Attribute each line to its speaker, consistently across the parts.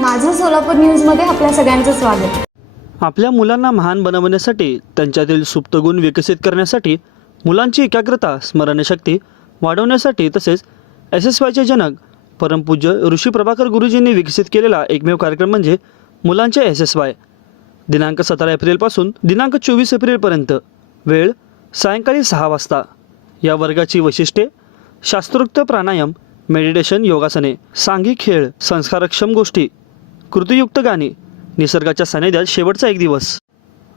Speaker 1: माझं सोलापूर न्यूजमध्ये आपल्या सगळ्यांचं स्वागत.
Speaker 2: आपल्या मुलांना महान बनवण्यासाठी त्यांच्यातील सुप्त गुण विकसित करण्यासाठी मुलांची एकाग्रता स्मरणशक्ती वाढवण्यासाठी तसेच एस एस वायचे जनक परमपूज्य ऋषी प्रभाकर गुरुजींनी विकसित केलेला एकमेव कार्यक्रम म्हणजे मुलांचे एस एस वाय दिनांक सतरा एप्रिलपासून दिनांक चोवीस एप्रिलपर्यंत वेळ सायंकाळी सहा वाजता. या वर्गाची वैशिष्ट्ये शास्त्रोक्त प्राणायाम मेडिटेशन योगासने सांघिक खेळ संस्कारक्षम गोष्टी कृतीयुक्त गाणी निसर्गाच्या सानिध्यात शेवटचा एक दिवस.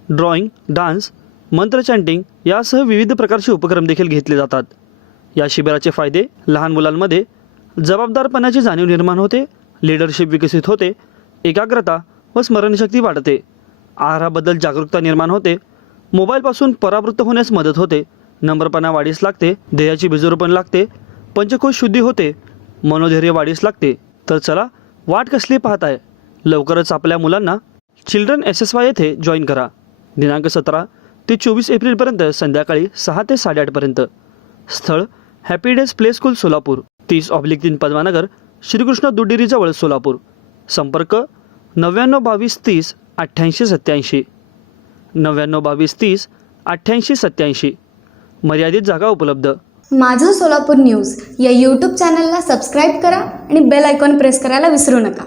Speaker 2: ड्रॉइंग डान्स मंत्र चॅन्टिंग यासह विविध प्रकारचे उपक्रम देखील घेतले जातात. या शिबिराचे फायदे लहान मुलांमध्ये जबाबदारपणाची जाणीव निर्माण होते लिडरशिप विकसित होते एकाग्रता व स्मरणशक्ती वाढते. आहाराबद्दल जागरूकता निर्माण होते मोबाईलपासून परावृत्त होण्यास मदत होते नम्रपणा वाढीस लागते देहाची बिजुरपण लागते पंचकोश शुद्धी होते मनोधैर्य वाढीस लागते. तर चला वाट कसली पाहताय? लवकरच आपल्या मुलांना चिल्ड्रन एस एस वाय येथे जॉईन करा. दिनांक सतरा ते चोवीस एप्रिलपर्यंत संध्याकाळी सहा ते साडेआठपर्यंत स्थळ Happy Days Play School Solapur तीस ऑब्लिक तीन पद्मानगर श्रीकृष्ण दुडिरीजवळ सोलापूर. संपर्क नव्याण्णव बावीस तीस अठ्ठ्याऐंशी सत्याऐंशी नव्याण्णव बावीस तीस अठ्ठ्याऐंशी सत्याऐंशी मर्यादित जागा उपलब्ध.
Speaker 1: माझं सोलापूर न्यूज या यूट्यूब चॅनलला सबस्क्राईब करा आणि बेल आयकॉन प्रेस करायला विसरू नका.